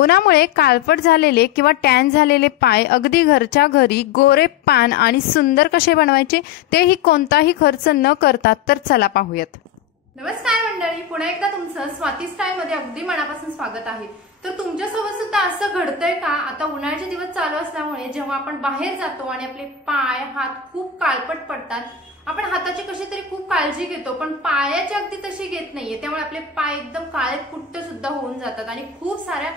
उन्हामुळे काळपट झालेले किंवा टॅन झालेले पाय अगदी घरच्या घरी गोरे पान आणि सुंदर कसे बनवायचे तेही कोणताही खर्च न करता तर चला पाहूयात। नमस्कार मंडळी, पुन्हा एकदा तुमचं स्वाती स्टाईल मध्ये अगदी मनापासून स्वागत आहे। तर तुमच्यासोबत सुद्धा असं घडतंय का? आता उन्हाळ्याचे दिवस चालू असल्यामुळे जेव्हा आपण बाहेर जातो आणि आपले पाय हात खूप काळपट पडतात, आपण हाताची कशी तरी खूप काळजी घेतो पण पायाची अगदी तशी घेत नाहीये, त्यामुळे आपले पाय एकदम काळे कुट्ट सुद्धा होऊन जातात आणि खूप साऱ्या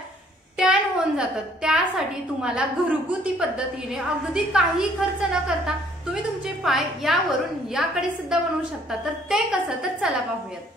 टॅन होऊन जातात। त्यासाठी तुम्हाला घरगुती पद्धतीने अगदी काही खर्च न करता तुम्ही तुमचे पाय यावरून याकडे सुद्धा बनवू शकता। तर ते कसं, तर चला पाहूयात।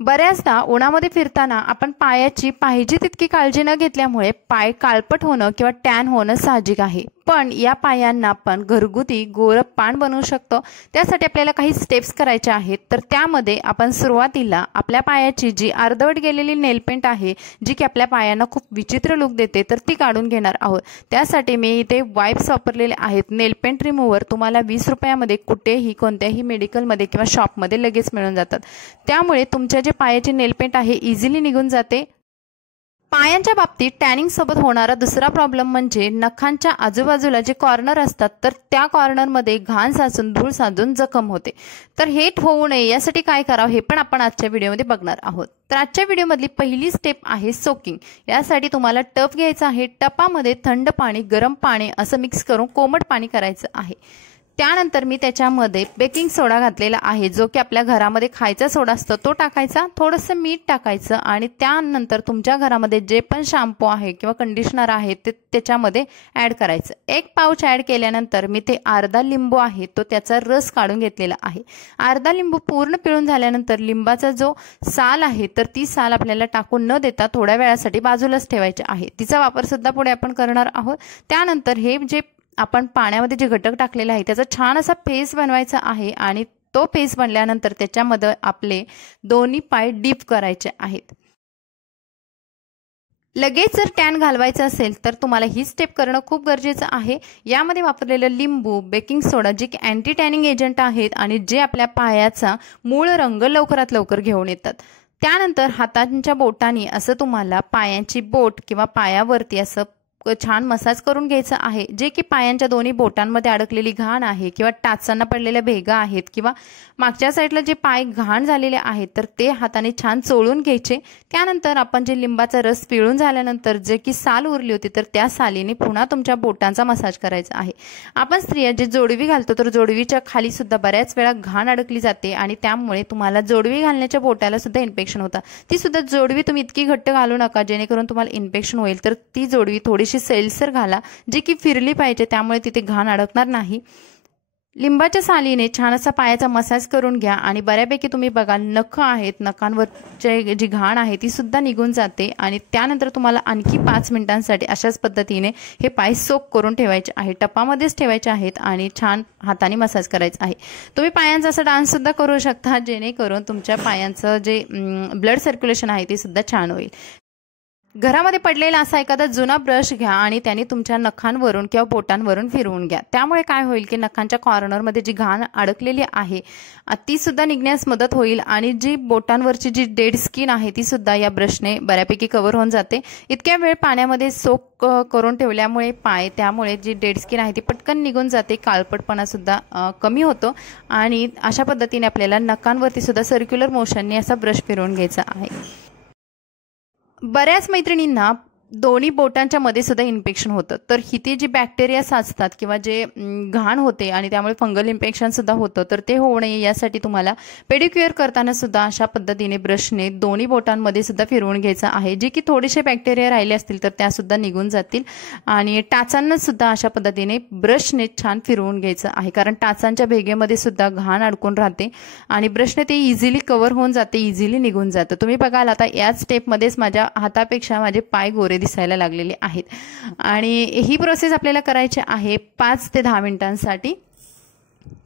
बऱ्याचदा उन्हामध्ये फिरताना आपण पायाची पाहिजे तितकी काळजी न घेतल्यामुळे पाय काळपट होणं किंवा टॅन होणं साहजिक आहे। पण या पायांना आपण घरगुती गोरं पान बनवू शकतो। त्यासाठी आपल्याला काही स्टेप्स करायचे आहेत। तर त्यामध्ये आपण सुरुवातीला आपल्या पायाची जी अर्धवट गेलेली नेलपेंट आहे, जी की आपल्या पायांना खूप विचित्र लुक देते, तर ती काढून घेणार आहोत। त्यासाठी मी इथे वाइप्स वापरलेले आहेत। नेलपेंट रिमूव्हर तुम्हाला 20 रुपयामध्ये कुठेही कोणत्याही मेडिकलमध्ये किंवा शॉपमध्ये लगेच मिळून जातात। त्यामुळे तुमच्या जे पायाची नेलपेंट आहे इझिली निघून जाते। पायांच्या बाबतीत टॅनिंग सोबत होणारा दुसरा प्रॉब्लेम म्हणजे नखांच्या आजूबाजूला जे कॉर्नर असतात, तर त्या कॉर्नरमध्ये घाण साचून धूळ साचून जखम होते। तर हे होऊ नये यासाठी काय करावं हे पण आपण आजच्या व्हिडिओमध्ये बघणार आहोत। तर आजच्या व्हिडिओमधली पहिली स्टेप आहे सोकिंग। यासाठी तुम्हाला टप घ्यायचा आहे। टपामध्ये थंड पाणी गरम पाणी असं मिक्स करून कोमट पाणी करायचं आहे। त्यानंतर मी त्याच्यामध्ये बेकिंग सोडा घातलेला आहे, जो की आपल्या घरामध्ये खायचा सोडा असतो तो टाकायचा, थोडंसं मीठ टाकायचं आणि त्यानंतर तुमच्या घरामध्ये जे पण शॅम्पू आहे किंवा कंडिशनर आहे ते त्याच्यामध्ये ॲड करायचं। एक पाऊच ॲड केल्यानंतर मी ते अर्धा लिंबू आहे तो त्याचा रस काढून घेतलेला आहे। अर्धा लिंबू पूर्ण पिळून झाल्यानंतर लिंबाचा जो साल आहे तर ती साल आपल्याला टाकून न देता थोड्या वेळासाठी बाजूलाच ठेवायची आहे। तिचा वापर सुद्धा पुढे आपण करणार आहोत। त्यानंतर हे जे आपण पाण्यामध्ये जे घटक टाकलेले आहे त्याचा छान असा पेस्ट बनवायचा आहे आणि तो पेस्ट बनल्यानंतर त्याच्यामध्ये आपले दोन्ही पाय डीप करायचे आहेत। लगेच जर टॅन घालवायचं असेल तर तुम्हाला ही स्टेप करणं खूप गरजेचं आहे। यामध्ये वापरलेलं लिंबू, बेकिंग सोडा जे की अँटी टॅनिंग एजंट आहेत आणि जे आपल्या पायाचा मूळ रंग लवकरात लवकर घेऊन येतात। त्यानंतर हातांच्या बोटांनी असं तुम्हाला पायांची बोट किंवा पायावरती असं छान मसाज करून घ्यायचं आहे। जे की पायांच्या दोन्ही बोटांमध्ये अडकलेली घाण आहे किंवा टाचांना पडलेल्या भेगा आहेत किंवा मागच्या साईडला जे पाय घाण झालेले आहेत तर ते हाताने छान चोळून घ्यायचे। त्यानंतर आपण जे लिंबाचा रस पिळून झाल्यानंतर जे की साल उरली होती तर त्या सालीने पुन्हा तुमच्या बोटांचा मसाज करायचा आहे। आपण स्त्रिया जे जोडवी घालतो तर जोडवीच्या खाली सुद्धा बऱ्याच वेळा घाण अडकली जाते आणि त्यामुळे तुम्हाला जोडवी घालण्याच्या बोटाला सुद्धा इन्फेक्शन होतं। ती सुद्धा जोडवी तुम्ही इतकी घट्ट घालू नका जेणेकरून तुम्हाला इन्फेक्शन होईल। तर ती जोडवी थोडीशी सैलसर घाला, जी की फिरली पाहिजे, त्यामुळे तिथे घाण अडकणार नाही। लिंबाच्या सालीने छान असा पायाचा मसाज करून घ्या आणि बऱ्यापैकी तुम्ही बघाल नख आहेत, नखांवरची जी घाण आहे ती सुद्धा निघून जाते आणि त्यानंतर तुम्हाला आणखी 5 मिनिटांसाठी अशाच पद्धतीने हे पाय सोक करून ठेवायचे आहे। टपामध्येच ठेवायचे आहेत आणि छान हाताने मसाज करायचा आहे। तुम्ही पायांचा असा डान्स सुद्धा करू शकता जेणेकरून तुमच्या पायांचं जे ब्लड सर्क्युलेशन आहे ते सुद्धा छान होईल। घरामध्ये पडलेला असा एखादा जुना ब्रश घ्या आणि त्याने तुमच्या नखांवरून किंवा बोटांवरून फिरवून घ्या। त्यामुळे काय होईल की नखांच्या कॉर्नरमध्ये जी घाण अडकलेली आहे ती सुद्धा निघण्यास मदत होईल आणि जी बोटांवरची जी डेड स्किन आहे ती सुद्धा या ब्रशने बऱ्यापैकी कव्हर होऊन जाते। इतक्या वेळ पाण्यामध्ये सोक करून ठेवल्यामुळे पाय, त्यामुळे जी डेड स्किन आहे ती पटकन निघून जाते, काळपटपणा सुद्धा कमी होतो आणि अशा पद्धतीने आपल्याला नखांवरती सुद्धा सर्क्युलर मोशनने असा ब्रश फिरवून घ्यायचा आहे। बऱ्याच मैत्रिणींना दोन्ही बोटांच्या मध्ये सुद्धा इन्फेक्शन होतं, तर हिथे जी बॅक्टेरिया साचतात किंवा जे घाण होते आणि त्यामुळे फंगल इन्फेक्शन सुद्धा होतं, तर ते होऊ नये यासाठी तुम्हाला पेडिक्युअर करताना सुद्धा अशा पद्धतीने ब्रशने दोन्ही बोटांमध्ये सुद्धा फिरवून घ्यायचं आहे। जे की थोडेसे बॅक्टेरिया राहिले असतील तर त्या सुद्धा निघून जातील आणि टाचांना सुद्धा अशा पद्धतीने ब्रशने छान फिरवून घ्यायचं आहे, कारण टाचांच्या भेगेमध्ये सुद्धा घाण अडकून राहते आणि ब्रशने ते इझिली कव्हर होऊन जाते, इझिली निघून जातं। तुम्ही बघाल आता याच स्टेपमध्येच माझ्या हातापेक्षा माझे पाय गोरे दिसायला लागलेले आहेत आणि ही प्रोसेस आपल्याला करायची आहे 5 ते 10 मिनिटांसाठी।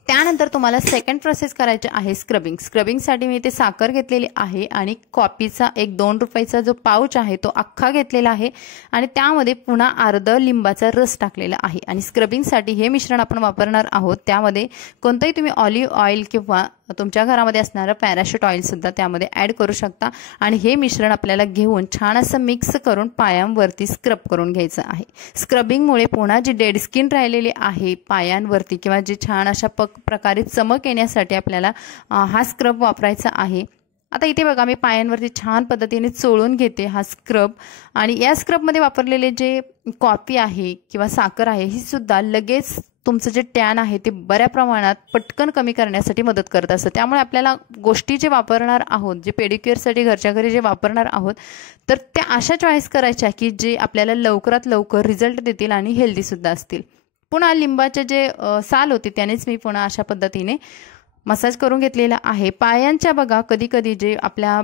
त्यानंतर तुम्हाला सेकंड प्रोसेस करायचे आहे स्क्रबिंग। स्क्रबिंगसाठी मी इथे साखर घेतलेली आहे आणि कॉफीचा एक 2 रुपयाचा जो पाऊच आहे तो अख्खा घेतलेला आहे आणि त्यामध्ये पुन्हा अर्धा लिंबाचा रस टाकलेला आहे आणि स्क्रबिंगसाठी हे मिश्रण आपण वापरणार आहोत। त्यामध्ये कोणतंही तुम्ही ऑलिव्ह ऑइल किंवा तुमच्या घरामध्ये असणारं पॅराशूट ऑइल सुद्धा त्यामध्ये ॲड करू शकता आणि हे मिश्रण आपल्याला घेऊन छान असं मिक्स करून पायांवरती स्क्रब करून घ्यायचं आहे। स्क्रबिंगमुळे पुन्हा जी डेड स्किन राहिलेली आहे पायांवरती किंवा जी छान अशा प्रकारे चमक येण्यासाठी आपल्याला हा स्क्रब वापरायचा आहे। आता इथे बघा मी पायांवरती छान पद्धतीने चोळून घेते हा स्क्रब आणि या स्क्रबमध्ये वापरलेले जे कॉफी आहे किंवा साखर आहे ही सुद्धा लगेच तुमचं जे टॅन आहे ते बऱ्या प्रमाणात पटकन कमी करण्यासाठी मदत करत असतं। त्यामुळे आपल्याला गोष्टी जे वापरणार आहोत, जे पेडिक्युअरसाठी घरच्या घरी जे वापरणार आहोत, तर त्या अशा चॉईस करायच्या की जे आपल्याला लवकरात लवकर रिझल्ट देतील आणि हेल्दीसुद्धा असतील। पुन्हा लिंबाचे जे साल होते त्यानेच मी पुन्हा अशा पद्धतीने मसाज करून घेतलेला आहे। पायांच्या बघा कधी कधी जे आपल्या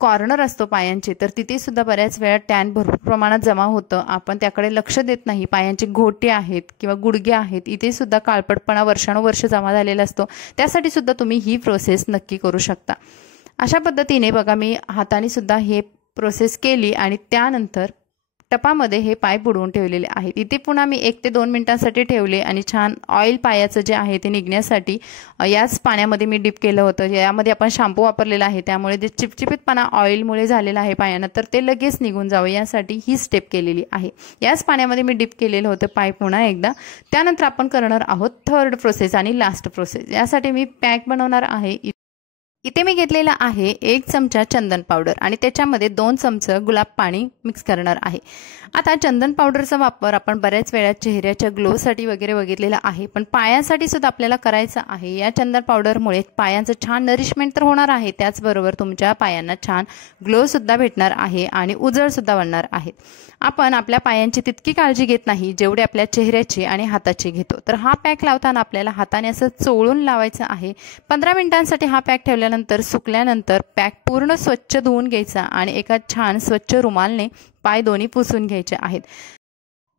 कॉर्नर असतो पायांचे, तर तिथे सुद्धा बऱ्याच वेळा टॅन भरपूर प्रमाणात जमा होतं, आपण त्याकडे लक्ष देत नाही। पायांचे घोटे आहेत किंवा गुडघे आहेत, इथे सुद्धा काळपटपणा वर्षानुवर्ष जमा झालेला असतो, त्यासाठी सुद्धा तुम्ही ही प्रोसेस नक्की करू शकता। अशा पद्धतीने बघा मी हाताने सुद्धा हे प्रोसेस केली आणि त्यानंतर टपामध्ये हे पाय बुडवून ठेवलेले आहेत। इथे पुन्हा मी 1 ते 2 मिनिटांसाठी ठेवले आणि छान ऑइल पायाचं जे आहे ते निघण्यासाठी याच पाण्यामध्ये मी डिप केलं होतं। यामध्ये आपण शॅम्पू वापरलेला आहे, त्यामुळे जे चिपचिपीतपणा ऑइलमुळे झालेला आहे पायांना तर ते लगेच निघून जावं यासाठी ही स्टेप केलेली आहे। याच पाण्यामध्ये मी डिप केलेलं होतं पाय पुन्हा एकदा। त्यानंतर आपण करणार आहोत थर्ड प्रोसेस आणि लास्ट प्रोसेस। यासाठी मी पॅक बनवणार आहे। इथे मी घेतलेला आहे 1 चमचा चंदन पावडर आणि त्याच्यामध्ये 2 चमचे गुलाब पाणी मिक्स करणार आहे। आता चंदन पावडरचा वापर आपण बऱ्याच वेळा चेहऱ्याच्या ग्लोसाठी वगैरे बघितलेला आहे, पण पायांसाठी सुद्धा आपल्याला करायचं आहे। या चंदन पावडरमुळे पायांचं छान नरिशमेंट तर होणार आहे, त्याचबरोबर तुमच्या पायांना छान ग्लो सुद्धा भेटणार आहे आणि उजळ सुद्धा बनणार आहे। आपण आपल्या पायांची तितकी काळजी घेत नाही जेवढी आपल्या चेहऱ्याची आणि हाताची घेतो। तर हा पॅक लावताना आपल्याला हाताने असं चोळून लावायचं आहे। 15 मिनिटांसाठी हा पॅक ठेवल्यानंतर सुकल्यानंतर पॅक पूर्ण स्वच्छ धुवून घ्यायचा आणि एका छान स्वच्छ रुमालने पाय दोन्ही पुसून घ्यायचे आहेत।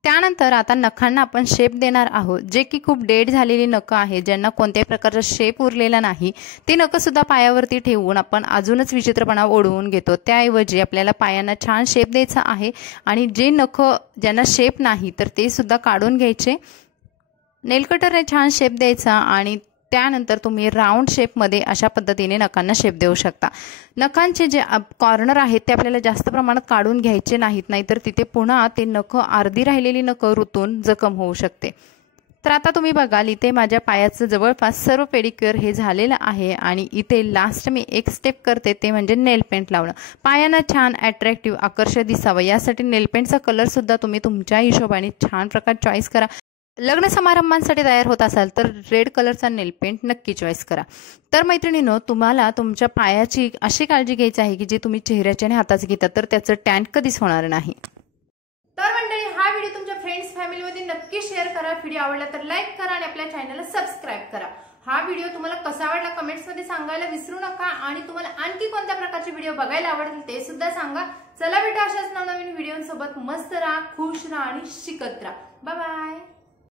त्यानंतर आता नखांना आपण शेप देणार आहोत, जे की खूप डेड झालेली नखं आहे, ज्यांना कोणत्याही प्रकारचा शेप उरलेला नाही, ती नखं सुद्धा पायावरती ठेवून आपण अजूनच विचित्रपणा ओढवून घेतो। त्याऐवजी आपल्याला पायांना छान शेप द्यायचा आहे आणि जे नखं ज्यांना शेप नाही तर ते सुद्धा काढून घ्यायचे। नेल कटरने छान शेप द्यायचा आणि त्यानंतर तुम्ही राऊंड शेपमध्ये अशा पद्धतीने नखांना शेप देऊ शकता। नखांचे जे कॉर्नर आहेत ते आपल्याला जास्त प्रमाणात काढून घ्यायचे नाहीत, नाहीतर तिथे पुन्हा ते नखं अर्धी राहिलेली नखं रुतून जखम होऊ शकते। तर आता तुम्ही बघाल इथे माझ्या पायाचं जवळपास सर्व पेडिक्युअर हे झालेलं आहे आणि इथे लास्ट मी एक स्टेप करते, ते म्हणजे नेल पेंट लावणं। पायांना छान अट्रॅक्टिव्ह आकर्षक दिसावं यासाठी नेल पेंटचा कलर सुद्धा तुम्ही तुमच्या हिशोबाने छान प्रकारे चॉईस करा। लग्न समारंभांसाठी तयार होत असाल तर रेड कलरचा नेल पेंट नक्की चॉईस करा। तर मैत्रिणींनो, तुम्हाला तुमच्या पायाची अशी काळजी घ्यायची आहे की जे तुम्ही चेहऱ्याच्या आणि हाताचं घेता तर त्याचं टॅन कधीच होणार नाही। तर मंडळी, हा व्हिडिओ तुमच्या फ्रेंड्स फॅमिलीमध्ये नक्की शेअर करा। व्हिडिओ आवडला तर लाईक करा आणि आपल्या चॅनलला सबस्क्राईब करा। हा व्हिडिओ तुम्हाला कसा वाटला कमेंट्समध्ये सांगायला विसरू नका आणि तुम्हाला आणखी कोणत्या प्रकारचे व्हिडिओ बघायला आवडतील ते सुद्धा सांगा। चला भेटू अशाच नवनवीन व्हिडिओसोबत। मस्त राहा, खुश राहा आणि शिकत राहा। Bye bye.